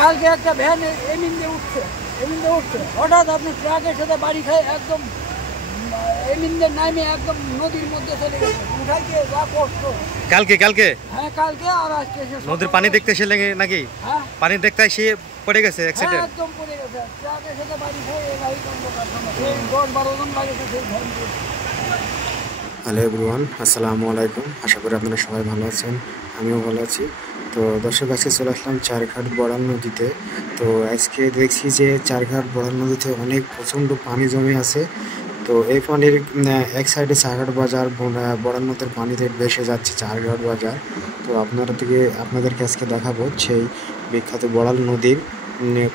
কালকে একটা ভ্যান এমিন্দে উঠছে হঠাৎ আপনি ট্রাকের সাথে বাড়ি খায় একদম এমিন্দে নামে একদম নদীর মধ্যে চলে গেছে। উঠাইতে যা কষ্ট। কালকে হ্যাঁ কালকে আর আজকে নদীর পানি দেখতে এসে নাকি? হ্যাঁ পানি দেখতে এসে পড়ে গেছে অ্যাক্সিডেন্ট। একদম পড়ে গেছে ট্রাকের সাথে বাড়ি খায় এই গাড়ি সেই 10-12 জন লাগেছে সেই ভ্যান। হ্যালো এভরিওয়ান, আসসালামু আলাইকুম। আশা করি আপনারা সবাই ভালো আছেন, আমিও ভালো আছি। তো দর্শক, আজকে চলে আসলাম চারঘাট বড়াল নদীতে। তো আজকে দেখছি যে চারঘাট বড়াল নদীতে অনেক প্রচণ্ড পানি জমে আছে। তো এই পানির এক সাইডে চারঘাট বাজার, বড়াল নদীর পানিতে ভেসে যাচ্ছে চারঘাট বাজার। তো আপনাদেরকে আজকে দেখাবো সেই বিখ্যাত বড়াল নদীর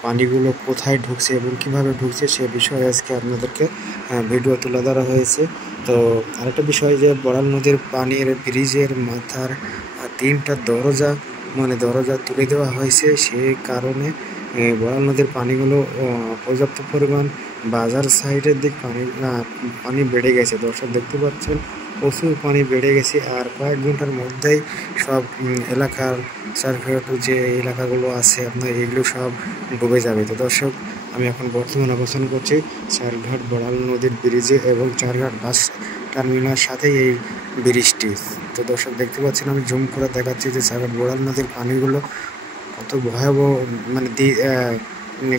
পানিগুলো কোথায় ঢুকছে এবং কিভাবে ঢুকছে সে বিষয়ে আজকে আপনাদেরকে ভিডিও তুলে ধরা হয়েছে। তো আরেকটা বিষয় যে বড়াল নদীর পানির ব্রিজের মাথার 3টা দরজা তুলে দেওয়া হয়েছে। সেই কারণে বড়াল নদীর পানিগুলো পর্যাপ্ত পরিমাণ বাজার সাইডের দিক পানি বেড়ে গেছে। দর্শক দেখতে পাচ্ছেন প্রচুর পানি বেড়ে গেছে, আর কয়েক ঘন্টার মধ্যেই সব এলাকার চারঘাট যে এলাকাগুলো আছে আপনার এগুলো সব ডুবে যাবে। তো দর্শক, আমি এখন বর্তমানে অবস্থান করছি চারঘাট বড়াল নদীর ব্রিজে এবং চারঘাট বাস টার্মিনাল সাথেই এই ব্রিজটি। তো দর্শক দেখতে পাচ্ছেন, আমি জুম করে দেখাচ্ছি যে চারঘাট বড়াল নদীর পানিগুলো কত ভয়াবহ, মানে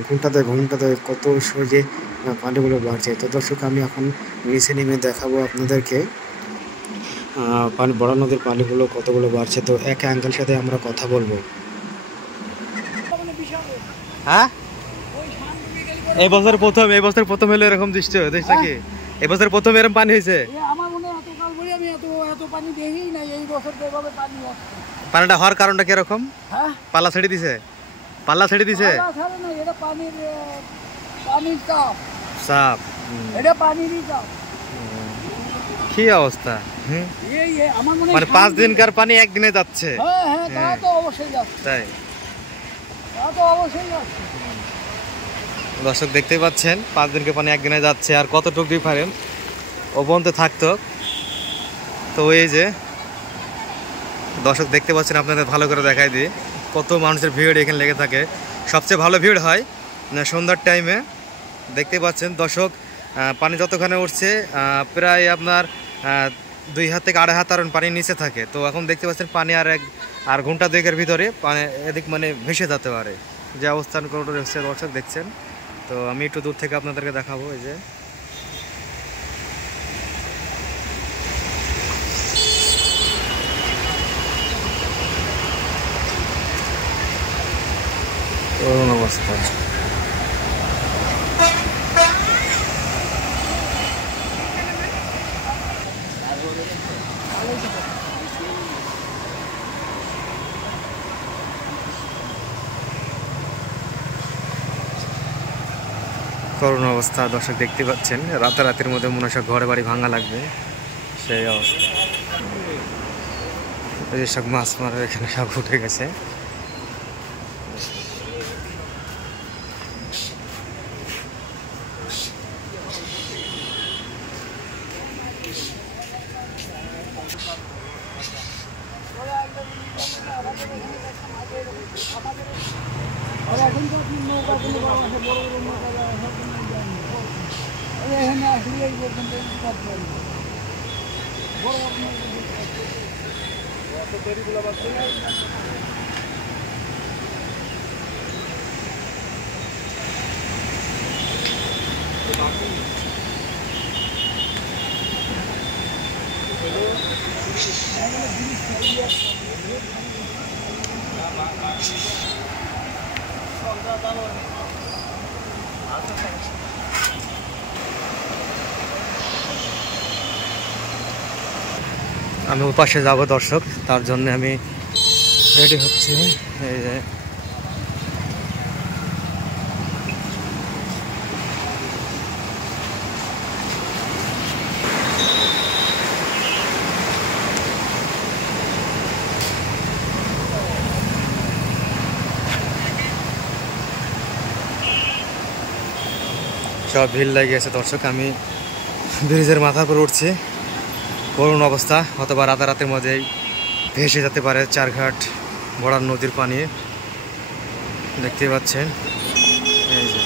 ঘন্টাতে কত সহজে পানিগুলো বাড়ছে। তো দর্শক, আমি এখন নিচে নেমে দেখাবো আপনাদেরকে বড়াল নদীর পানিগুলো কতগুলো বাড়ছে। তো এক আঙ্কেল সাথে আমরা কথা বলবো। হ্যাঁ, এই বছর প্রথম হলো এরকম দৃষ্টি হয়েছে নাকি? এই বছর প্রথম এরকম পানি হয়েছে? আমার মনে হয় এতকাল ধরে আমি এত পানি দেখিই নাই। এই বছর যেভাবে পানি আসছে, পানিটা হওয়ার কারণটা কিরকম? হ্যাঁ, পাল্লা ছেড়ে দিছে। পাল্লা ছাড়ে না, এটা পানির চাপ। এটা পানিরই চাপ। কি অবস্থা! আমার মনে মানে 5 দিনকার পানি একদিনে যাচ্ছে। হ্যাঁ, তা তো অবশ্যই যাচ্ছে। তাই অবশ্যই যাচ্ছে। দর্শক দেখতেই পাচ্ছেন 5 দিনকার পানি একদিনে যাচ্ছে। আর কতটুকু ডিফারেন্স ও বন্ধে থাকতো। তো এই যে দর্শক দেখতে পাচ্ছেন, আপনাদের ভালো করে দেখাই দিই কত মানুষের ভিড় এখানে লেগে থাকে। সবচেয়ে ভালো ভিড় হয় সন্ধ্যার টাইমে। দেখতে পাচ্ছেন দর্শক, পানি যতখানে উঠছে প্রায় আপনার 2 হাত থেকে 2.5 হাত পানি নিচে থাকে। তো এখন দেখতে পাচ্ছেন পানি আর ঘন্টা 2-এর ভিতরে পানি এদিক মানে ভেসে যেতে পারে, যে অবস্থান করে হচ্ছে দর্শক দেখছেন। তো আমি একটু দূর থেকে আপনাদেরকে দেখাবো। এই যে করুণ অবস্থা। করুণ অবস্থা দর্শক দেখতে পাচ্ছেন। রাতের মধ্যে মনে হয় ঘরে বাড়ি ভাঙা লাগবে, সেই অবস্থা। এই যে সব মাছ মারার এখানে সব উঠে গেছে। আমি ওপাশে যাব দর্শক, তার জন্য আমি রেডি হচ্ছি। এই যে সব ভিড় লেগে গেছে দর্শক। আমি ব্রিজের মাথার উপর উঠছি। করুণ অবস্থা, অথবা রাতের মধ্যেই ভেসে যেতে পারে চারঘাট বড়াল নদীর পানি। দেখতেই পাচ্ছেন এই যে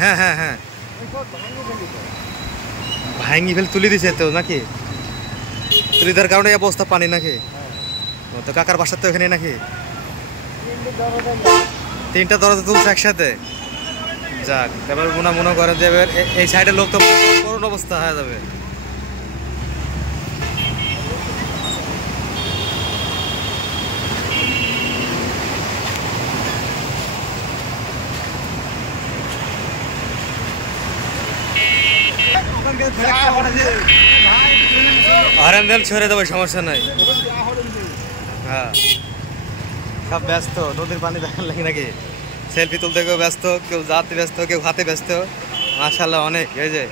হ্যাঁ হ্যাঁ হ্যাঁ ভাঙ্গি ফেলে তুলে দিছে তো নাকি? তুলে দেওয়ার কারণে এই অবস্থা পানি নাকি? ও তো কাকার বাসার তো এখানে নাকি? 3টা দরজা তুলছে একসাথে। যাক, এবার মনে করেন যে এবার এই সাইডের লোক তো করুণ অবস্থা হয়ে যাবে। হরেন দেন ছড়ে দেবো, সমস্যা নাই। হ্যাঁ, সব ব্যস্ত নদীর পানি দেখার লাগে নাকি? সেলফি তুলতে কেউ ব্যস্ত, কেউ যাতে ব্যস্ত, কেউ হাতে ব্যস্ত। মাশাআল্লাহ অনেক। এই যে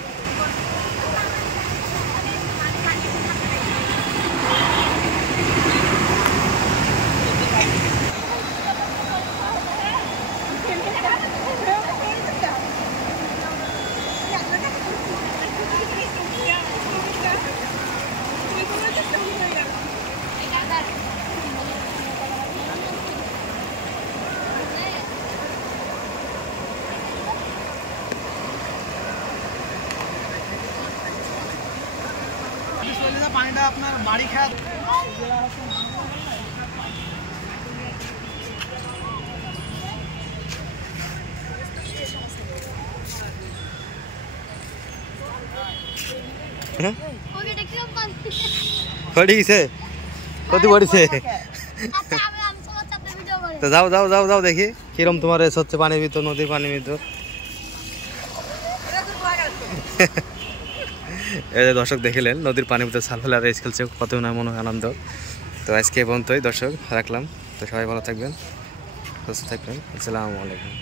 পানিটা আপনার বাড়ি খাত পড়ে গেছে, কত পড়েছে? তো যাও যাও যাও যাও দেখি কিরম তোমার এস হচ্ছে পানির ভিতর, নদীর পানির ভিতর। এই যে দর্শক দেখিলেন নদীর পানির ভিতরে সালফেল আর রেস খেলছে, কত না মনে আনন্দ। তো আজকে এই পর্যন্তই দর্শক রাখলাম। তো সবাই ভালো থাকবেন, সুস্থ থাকবেন। আসসালামু আলাইকুম।